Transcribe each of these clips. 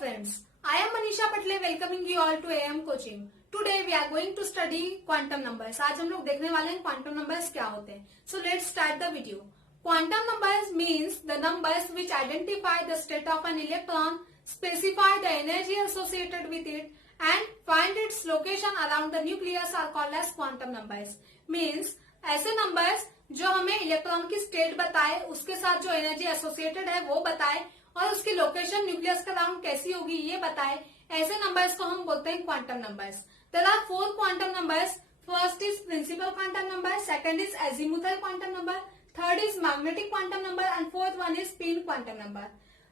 friends, I am Manisha Patle welcoming you all to AM Coaching. Today we are going to study quantum numbers. आज हम लोग देखने वाले हैं quantum numbers क्या होते हैं. So let's start the video. Quantum numbers means the numbers which identify the state of an electron, specify the energy associated with it, and find its location around the nucleus are called as quantum numbers. Means ऐसे numbers जो हमें electron की state बताए, उसके साथ जो energy associated है वो बताए और उसकी लोकेशन न्यूक्लियस के अराउंड कैसी होगी ये बताए, ऐसे नंबर्स को हम बोलते हैं quantum numbers. There are 4 quantum numbers. First is principal quantum number, second is azimuthal quantum number, third is magnetic quantum number and fourth one is spin quantum number.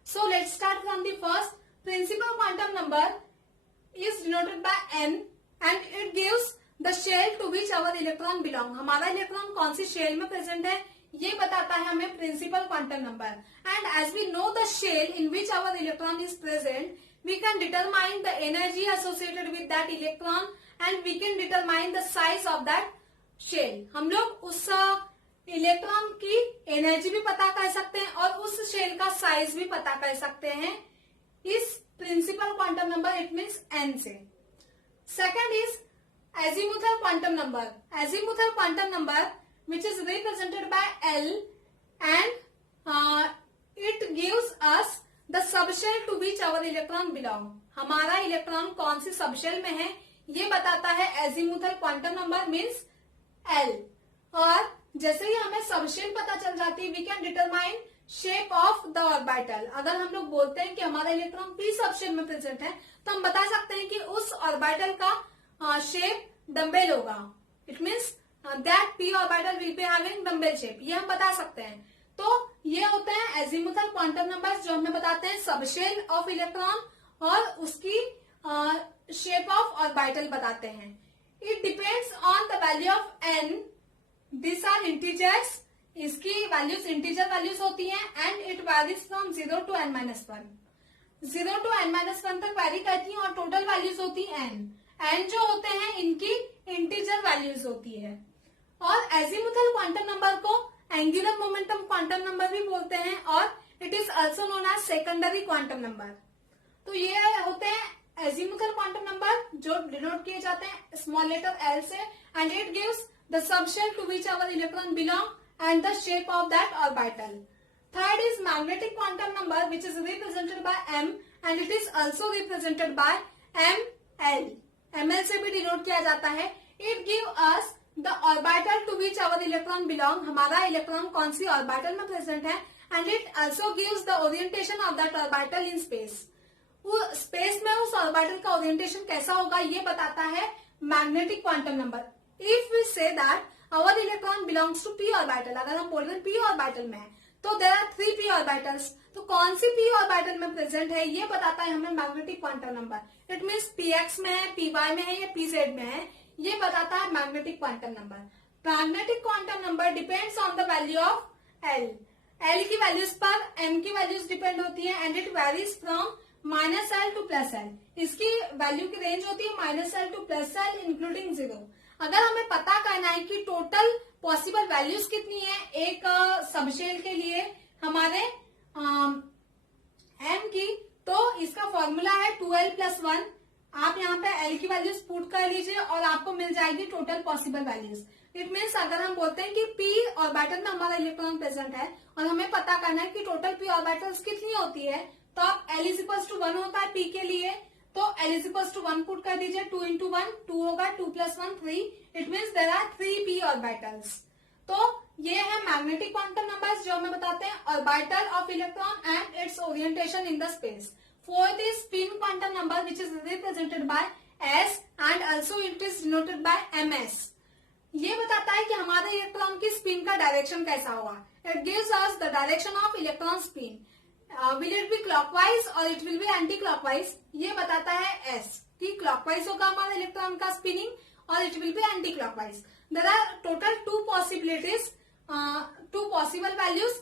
So let's start from the first. Principal quantum number is denoted by n and it gives the shell to which our electron belong. हमारा electron कौन सी shell में present है ये बताता है हमें principal quantum number. And as we know the shell in which our electron is present, we can determine the energy associated with that electron and we can determine the size of that shell. हम लोग उस electron की energy भी पता कर सकते हैं और उस शेल का साइज भी पता कर सकते हैं इस principal quantum number, it means n से. Second is azimuthal quantum number. Azimuthal quantum number which is represented by L and it gives us the subshell to which our electron belong. हमारा electron कौन सी subshell में है ये बताता है azimuthal quantum number means L. और जैसे ही हमें सबशेल पता चल जाती है we can determine shape of the orbital. अगर हम लोग बोलते हैं कि हमारा इलेक्ट्रॉन पी सबशेल में प्रेजेंट है तो हम बता सकते हैं कि उस ऑर्बिटल का शेप डम्बेल होगा. It means that P orbital will be having dumbbell shape, ये हम बता सकते हैं. तो ये होते हैं एजीमुथल क्वांटम नंबर्स जो हमें बताते हैं सबशेल ऑफ इलेक्ट्रॉन और उसकी शेप ऑफ ऑर्बिटल बताते हैं. It depends on the value of n. This are integers. इसकी वैल्यूज इंटीजर वैल्यूज होती हैं and it varies from 0 to n-1. 0 to n-1 तक वैरी करती हैं और टोटल वैल्यूज होती है n. n जो होते हैं इनकी इंटीजर वैल्यूज होती है. और एजीमुथल क्वांटम नंबर को एंगुलर मोमेंटम क्वांटम नंबर भी बोलते हैं और it is also known as secondary quantum number. तो ये होते हैं एजीमुथल क्वांटम नंबर जो डिनोट किए जाते हैं स्मॉल लेटर l से and it gives the subshell to which our electron belong and the shape of that orbital. Third is magnetic quantum number which is represented by m and it is also represented by ml. ml से भी denote किया जाता है. It gives us the orbital to which our electron belong. हमारा electron कौन सी orbital में present है and it also gives the orientation of that orbital in space. Space में उस ऑर्बिटल का ओरिएंटेशन कैसा होगा ये बताता है magnetic quantum number. If we say that our electron belongs to p orbital, अगर हम बोल रहे हैं p ऑर्बिटल में है तो there are 3 p orbitals. तो कौन सी p ऑर्बिटल में प्रेजेंट है ये बताता है हमें magnetic quantum number. It means px में है, py में है या pz में है, ये बताता है magnetic quantum number. Magnetic quantum number depends on the value of l. l की वैल्यूज पर m की वैल्यूज डिपेंड होती है and it varies from -l to +l. इसकी वैल्यू की रेंज होती है -l to +l इंक्लूडिंग 0. अगर हमें पता करना है कि टोटल पॉसिबल वैल्यूज कितनी है एक सबशेल के लिए हमारे m की, तो इसका फॉर्मूला है 2l + 1. आप यहाँ पे l की वैल्यूज पुट कर लीजिए और आपको मिल जाएगी total possible values. It means अगर हम बोलते हैं कि p ऑर्बिटल में हमारा इलेक्ट्रॉन प्रेजेंट है और हमें पता करना है कि टोटल p ऑर्बिटल्स कितनी होती है तो आप l = 1 होता है p के लिए तो l = 1 पुट कर दीजिए. 2 × 1 2 होगा, 2 + 1 3. It means there are 3 p orbitals. तो ये है मैग्नेटिक क्वांटम नंबर्स जो हमें बताते हैं orbital of electron and it's orientation in the space. Fourth is spin quantum number which is represented by s and also it is denoted by ms. ये बताता है कि हमारे इलेक्ट्रॉन की स्पिन का डायरेक्शन कैसा होगा. It gives us the direction of electron spin. Will it be clockwise और it will be anti clockwise, ये बताता है s कि क्लॉकवाइज होगा हमारे इलेक्ट्रॉन का स्पिनिंग और it will be anti clockwise. There are total 2 possibilities, 2 possible values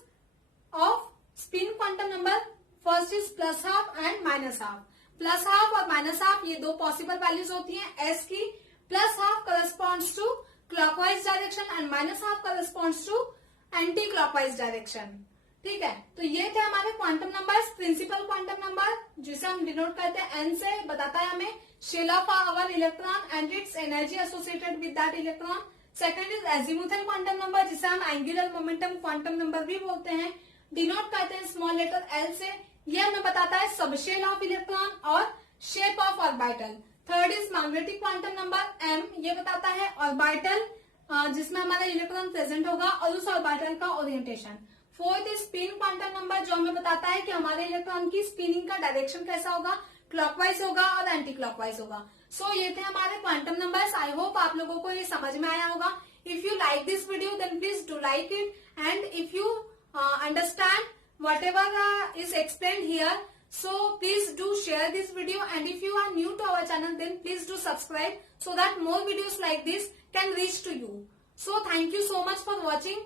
of spin quantum number. First is +½ and -½. +½ और -½ ये 2 पॉसिबल वैल्यूज होती हैं s की. +½ corresponds to clockwise direction and -½ corresponds to anticlockwise direction. ठीक है, तो ये थे हमारे quantum numbers. Principal quantum number जिसे हम डिनोट करते हैं एन से, बताता है हमें shell of our electron and its energy associated with that electron. Second is azimuthal quantum number जिसे हम एंगुलर मोमेंटम क्वांटम नंबर भी बोलते हैं, डिनोट करते हैं स्मॉल लेटर एल से। ये हमें बताता है सबशेल ऑफ इलेक्ट्रॉन और shape of orbital. Third is magnetic quantum number m, ये बताता है ऑर्बिटल जिसमें हमारा इलेक्ट्रॉन प्रेजेंट होगा और उस ऑर्बिटल का orientation. Fourth is spin quantum number जो हमें बताता है कि हमारे इलेक्ट्रॉन की स्पिनिंग का डायरेक्शन कैसा होगा, क्लॉकवाइज होगा और एंटी क्लॉकवाइज होगा। सो ये थे हमारे क्वांटम नंबर्स। आई होप आप लोगों को ये समझ में आया होगा। If you like this video then please do like it and if you understand whatever is explained here, so please do share this video, and if you are new to our channel then please do subscribe so that more videos like this can reach to you. So thank you so much for watching.